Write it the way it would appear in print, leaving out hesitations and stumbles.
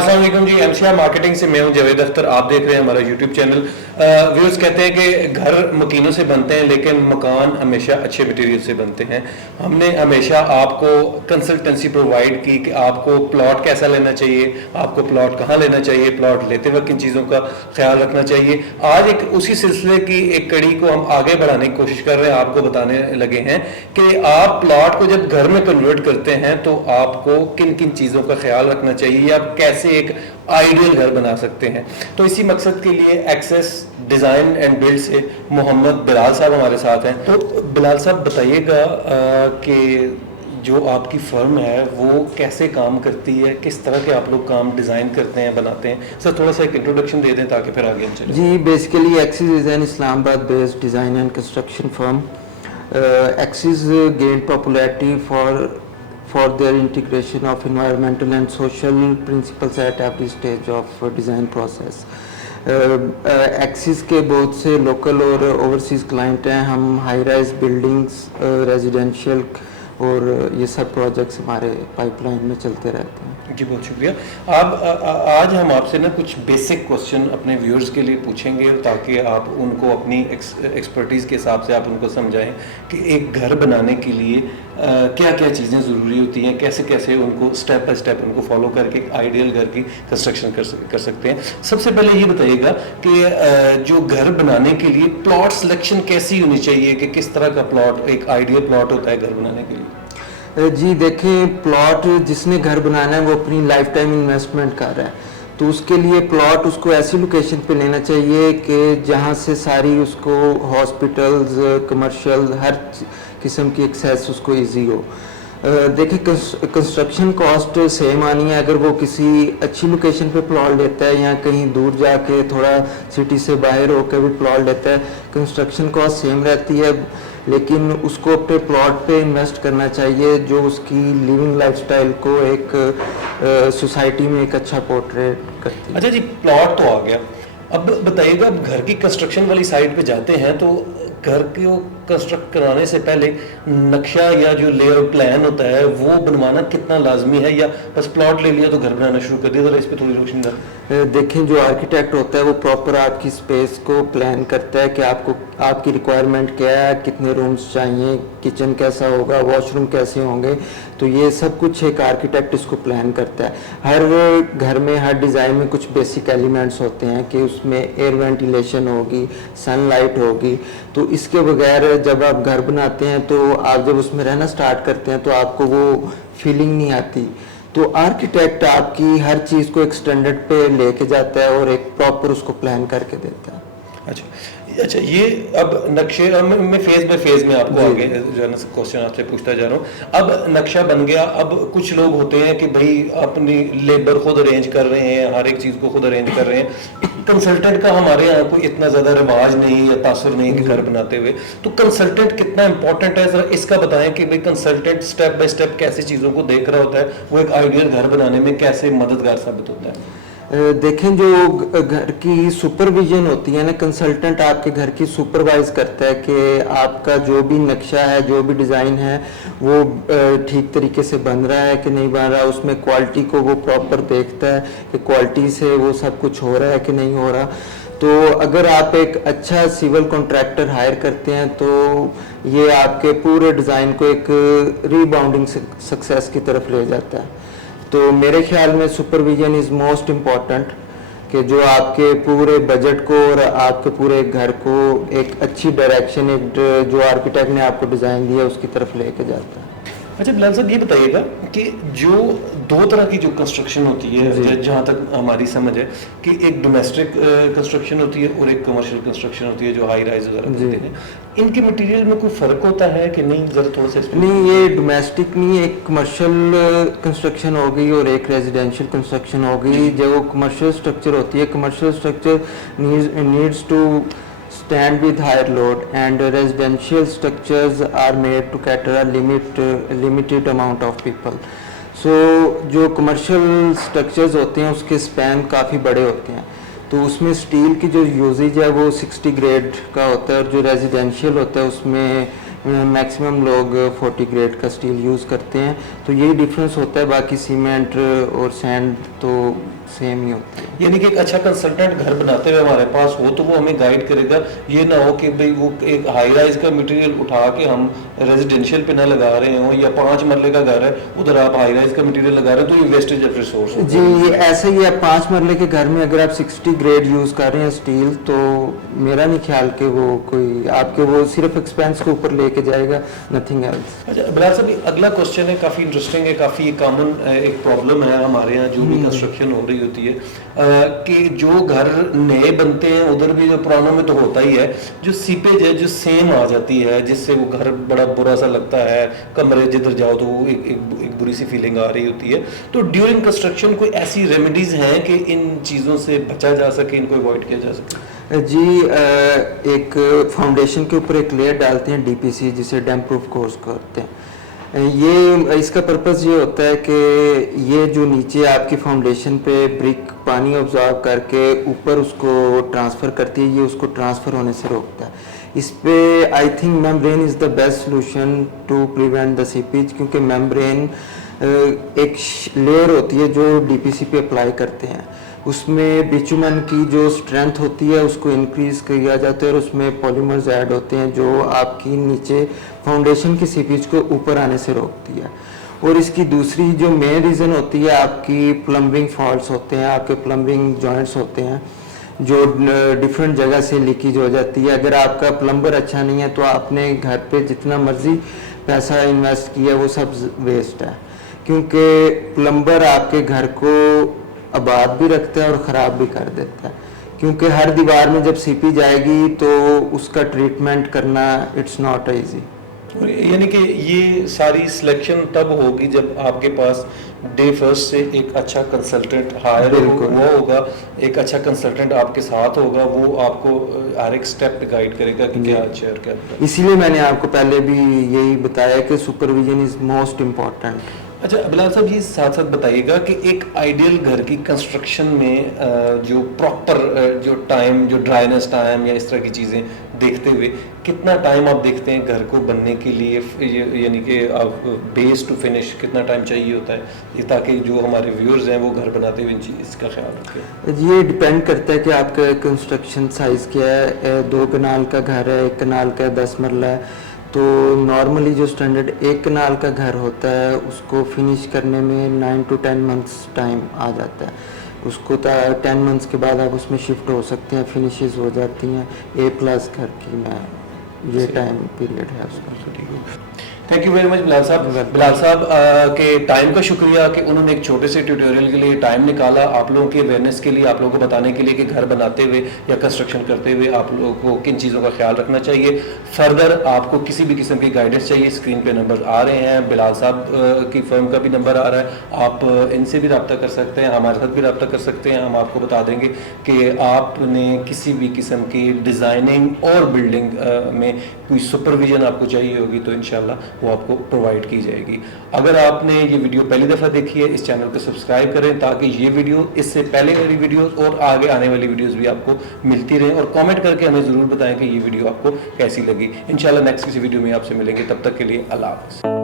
अस्सलाम वालेकुम जी, MCR marketing से मैं हूं जावेद अख्तर। आप देख रहे हैं हमारा यूट्यूब चैनल। व्यूअर्स कहते हैं कि घर मकीनों से बनते हैं लेकिन मकान हमेशा अच्छे मटेरियल से बनते हैं। हमने हमेशा आपको कंसल्टेंसी प्रोवाइड की कि आपको प्लॉट कैसा लेना चाहिए, आपको प्लॉट कहाँ लेना चाहिए, प्लॉट लेते वक्त किन चीज़ों का ख्याल रखना चाहिए। आज एक उसी सिलसिले की एक कड़ी को हम आगे बढ़ाने की कोशिश कर रहे हैं, आपको बताने लगे हैं कि आप प्लॉट को जब घर में कन्वर्ट करते हैं तो आपको किन किन चीज़ों का ख्याल रखना चाहिए या आप कैसे एक आइडियल घर बना सकते हैं। तो इसी मकसद के लिए एक्सेस डिज़ाइन एंड बिल्ड से मोहम्मद बिलाल साहब हमारे साथ हैं। तो बिलाल साहब बताइएगा कि जो आपकी फर्म है वो कैसे काम करती है, किस तरह के आप लोग काम डिज़ाइन करते हैं, बनाते हैं। सर थोड़ा सा एक इंट्रोडक्शन दे दें ताकि फिर आगे हम चलें। जी, basically Axis design Islamabad based design and construction firm. Axis gained popularity for their integration of environmental and social principles at every stage of design process. Axis के बहुत से लोकल और ओवरसीज़ क्लाइंट हैं. हम हाई राइज बिल्डिंग्स, रेजिडेंशियल और ये सब projects हमारे पाइपलाइन में चलते रहते हैं. जी बहुत शुक्रिया. आज हम आपसे ना कुछ बेसिक क्वेश्चन अपने व्यूअर्स के लिए पूछेंगे ताकि आप उनको अपनी एक्सपर्टीज़ के हिसाब से आप उनको समझाएं कि एक घर बनाने के लिए क्या क्या चीज़ें ज़रूरी होती हैं, कैसे कैसे उनको स्टेप बाय स्टेप उनको फॉलो करके एक आइडियल घर की कंस्ट्रक्शन कर सकते हैं. सबसे पहले ये बताइएगा कि जो घर बनाने के लिए प्लॉट सिलेक्शन कैसी होनी चाहिए, कि किस तरह का प्लॉट एक आइडियल प्लॉट होता है घर बनाने के लिए. जी देखें, प्लॉट जिसने घर बनाना है वो अपनी लाइफ टाइम इन्वेस्टमेंट कर रहा है, तो उसके लिए प्लॉट उसको ऐसी लोकेशन पे लेना चाहिए कि जहाँ से सारी उसको हॉस्पिटल्स, कमर्शियल हर किस्म की एक्सेस उसको इजी हो. देखिए, कंस्ट्रक्शन कॉस्ट सेम आनी है अगर वो किसी अच्छी लोकेशन पे प्लॉट लेता है या कहीं दूर जाके थोड़ा सिटी से बाहर होकर भी प्लॉट लेता है. कंस्ट्रक्शन कॉस्ट सेम रहती है, लेकिन उसको अपने प्लॉट पे इन्वेस्ट करना चाहिए जो उसकी लिविंग लाइफस्टाइल को एक सोसाइटी में एक अच्छा पोर्ट्रेट करती है. अच्छा जी, प्लॉट तो आ गया. अब बताइएगा, अब घर की कंस्ट्रक्शन वाली साइड पे जाते हैं तो घर को कंस्ट्रक्ट कराने से पहले नक्शा या जो लेआउट प्लान होता है वो बनवाना कितना लाजमी है, या बस प्लॉट ले लिया तो घर बनाना शुरू कर दिया. तो इस पर थोड़ी रोशनी डाल. देखें, जो आर्किटेक्ट होता है वो प्रॉपर आपकी स्पेस को प्लान करता है कि आपको आपकी रिक्वायरमेंट क्या है, कितने रूम्स चाहिए, किचन कैसा होगा, वॉशरूम कैसे होंगे. तो ये सब कुछ एक आर्किटेक्ट इसको प्लान करता है. हर घर में, हर डिज़ाइन में कुछ बेसिक एलिमेंट्स होते हैं कि उसमें एयर वेंटिलेशन होगी, सनलाइट होगी. तो इसके बगैर जब आप घर बनाते हैं तो आप जब उसमें रहना स्टार्ट करते हैं तो आपको वो फीलिंग नहीं आती. तो आर्किटेक्ट आपकी हर चीज़ को एक स्टैंडर्ड पे लेके जाता है और एक प्रॉपर उसको प्लान करके देता है. अच्छा, ये अब नक्शे मैं फेज बाय फेज में आपको आगे जो है ना क्वेश्चन आपसे पूछता जा रहा हूँ. अब नक्शा बन गया. अब कुछ लोग होते हैं कि भाई अपनी लेबर खुद अरेंज कर रहे हैं, हर एक चीज़ को खुद अरेंज कर रहे हैं. कंसल्टेंट का हमारे यहाँ कोई इतना ज़्यादा रिवाज नहीं या तासुर नहीं कि घर बनाते हुए. तो कंसल्टेंट कितना इंपॉर्टेंट है, ज़रा इसका बताएं कि भाई कंसल्टेंट स्टेप बाय स्टेप कैसी चीज़ों को देख रहा होता है, वो एक आइडियल घर बनाने में कैसे मददगार साबित होता है. देखें, जो घर की सुपरविजन होती है ना, कंसल्टेंट आपके घर की सुपरवाइज करता है कि आपका जो भी नक्शा है, जो भी डिज़ाइन है वो ठीक तरीके से बन रहा है कि नहीं बन रहा. उसमें क्वालिटी को वो प्रॉपर देखता है कि क्वालिटी से वो सब कुछ हो रहा है कि नहीं हो रहा. तो अगर आप एक अच्छा सिविल कॉन्ट्रैक्टर हायर करते हैं तो ये आपके पूरे डिज़ाइन को एक रीबाउंडिंग सक्सेस की तरफ ले जाता है. तो मेरे ख्याल में सुपरविजन इज़ मोस्ट इम्पॉर्टेंट, कि जो आपके पूरे बजट को और आपके पूरे घर को एक अच्छी डायरेक्शन, एक जो आर्किटेक्ट ने आपको डिज़ाइन दिया उसकी तरफ लेके जाता है. अच्छा बिलाल साहब, ये बताइएगा कि जो दो तरह की जो कंस्ट्रक्शन होती है, जहाँ तक हमारी समझ है कि एक डोमेस्टिक कंस्ट्रक्शन होती है और एक कमर्शियल कंस्ट्रक्शन होती है जो हाई राइज वगैरह होते हैं. इनके मटेरियल में कोई फ़र्क होता है कि नहीं, ज़रा थोड़ा सा. नहीं, ये डोमेस्टिक नहीं, एक कमर्शियल कंस्ट्रक्शन हो गई और एक रेजिडेंशियल कंस्ट्रक्शन हो गई. जो कमर्शियल स्ट्रक्चर होती है, commercial structure needs to stand with higher load, and residential structures are made to cater a limited amount of people. So जो commercial structures होते हैं उसके स्पैन काफ़ी बड़े होते हैं, तो उसमें स्टील की जो यूजेज है वो 60 ग्रेड का होता है, और जो रेजिडेंशियल होता है उसमें मैक्सिमम लोग 40 ग्रेड का स्टील यूज़ करते हैं. तो यही डिफरेंस होता है. बाकी सीमेंट और सैंड तो सेम ही होती है। यानी कि एक अच्छा कंसल्टेंट घर बनाते हुए हमारे पास हो तो वो हमें गाइड करेगा, ये ना हो कि भाई वो एक हाई राइज का मटेरियल उठा के हम रेजिडेंशियल पे ना लगा रहे हो, या 5 मरले का घर है उधर आप हाई राइज का मटेरियल लगा रहे हो, तो ये वेस्टेज ऑफ रिसोर्स हो जी ऐसा ही है। 5 मरले के घर में अगर आप 60 ग्रेड यूज़ कर रहे हैं स्टील, तो मेरा नहीं ख्याल कि वो कोई आपके वो सिर्फ एक्सपेंस के ऊपर लेके जाएगा, नथिंग एल्स। अच्छा बिलाल साहब, अगला क्वेश्चन है, काफ़ी इंटरेस्टिंग है, काफ़ी कॉमन एक प्रॉब्लम है हमारे यहाँ जो भी कंस्ट्रक्शन हो रही होती है, कि जो घर नए बनते हैं उधर भी जो पुरानों में तो होता ही है, जो सीपेज है जो सेम आ जाती है, जिससे वो घर बड़ा बुरा सा लगता है, कमरे जिधर जाओ तो वो एक बुरी सी फीलिंग आ रही होती है। तो ड्यूरिंग कंस्ट्रक्शन कोई ऐसी रेमेडीज हैं कि इन चीज़ों से बचा जा सके, इनको अवॉइड किया जा सके? जी एक फाउंडेशन के ऊपर एक लेयर डालते हैं डीपीसी, जिसे डैम्प प्रूफ कोर्स करते हैं। ये इसका पर्पस ये होता है कि ये जो नीचे आपकी फाउंडेशन पे ब्रिक पानी ऑब्जॉर्व करके ऊपर उसको ट्रांसफ़र करती है, ये उसको ट्रांसफ़र होने से रोकता है। इस पे I think membrane is the best solution to prevent the seepage, क्योंकि मेम्ब्रेन एक लेयर होती है जो डीपीसी पे अप्लाई करते हैं, उसमें बिचुमन की जो स्ट्रेंथ होती है उसको इंक्रीज किया जाता है, और उसमें पॉलीमर्स ऐड होते हैं जो आपकी नीचे फाउंडेशन की सीपेज को ऊपर आने से रोकती है। और इसकी दूसरी जो मेन रीज़न होती है, आपकी प्लम्बिंग फॉल्ट्स होते हैं, आपके प्लम्बिंग जॉइंट्स होते हैं जो डिफरेंट जगह से लीकेज हो जाती है। अगर आपका प्लम्बर अच्छा नहीं है तो आपने घर पे जितना मर्जी पैसा इन्वेस्ट किया वो सब वेस्ट है, क्योंकि प्लम्बर आपके घर को आबाद भी रखता है और ख़राब भी कर देता है, क्योंकि हर दीवार में जब सीपी जाएगी तो उसका ट्रीटमेंट करना इट्स नॉट ईजी। यानी कि ये सारी सिलेक्शन तब होगी जब आपके पास डे फर्स्ट से एक अच्छा कंसल्टेंट हायर हुआ होगा, एक अच्छा कंसल्टेंट आपके साथ होगा, वो आपको हर एक स्टेप पे गाइड करेगा कि क्या अच्छा है और क्या बुरा है। इसीलिए मैंने आपको पहले भी यही बताया कि सुपरविजन इज़ मोस्ट इम्पॉर्टेंट। अच्छा बिलाल साहब, ये साथ साथ बताइएगा कि एक आइडियल घर की कंस्ट्रक्शन में जो प्रॉपर जो टाइम, जो ड्राइनेस टाइम या इस तरह की चीज़ें देखते हुए कितना टाइम आप देखते हैं घर को बनने के लिए, यानी कि आप बेस टू फिनिश कितना टाइम चाहिए होता है, ये ताकि जो हमारे व्यूअर्स हैं वो घर बनाते हुए इसका ख्याल रखें? ये डिपेंड करता है कि आपका कंस्ट्रक्शन साइज़ क्या है। 2 कनाल का घर है, 1 कनाल का 10 मरला है, तो नॉर्मली जो स्टैंडर्ड 1 कनाल का घर होता है उसको फिनिश करने में 9 to 10 मंथ्स टाइम आ जाता है। उसको 10 मंथ्स के बाद आप उसमें शिफ्ट हो सकते हैं, फिनिशेस हो जाती हैं। A+ घर की मैं ये टाइम पीरियड है उसका। Thank you very much Bilal साहब। बिलाल साहब के टाइम का शुक्रिया कि उन्होंने एक छोटे से ट्यूटोरियल के लिए टाइम निकाला, आप लोगों की अवेयरनेस के लिए, आप लोगों को बताने के लिए कि घर बनाते हुए या कंस्ट्रक्शन करते हुए आप लोगों को किन चीज़ों का ख्याल रखना चाहिए। फर्दर आपको किसी भी किस्म की गाइडेंस चाहिए, स्क्रीन पे नंबर आ रहे हैं, बिलाल साहब की फर्म का भी नंबर आ रहा है, आप इनसे भी रब्ता कर सकते हैं, हमारे साथ भी रब्ता कर सकते हैं। हम आपको बता देंगे कि आपने किसी भी किस्म की डिज़ाइनिंग और बिल्डिंग में कोई सुपरविजन आपको चाहिए होगी तो इंशाल्लाह वो आपको प्रोवाइड की जाएगी। अगर आपने ये वीडियो पहली दफ़ा देखी है, इस चैनल को सब्सक्राइब करें ताकि ये वीडियो, इससे पहले वाली वीडियोस और आगे आने वाली वीडियोस भी आपको मिलती रहें, और कमेंट करके हमें ज़रूर बताएं कि ये वीडियो आपको कैसी लगी। इंशाल्लाह नेक्स्ट किसी वीडियो में आपसे मिलेंगे, तब तक के लिए अल्लाह हाफ़िज़।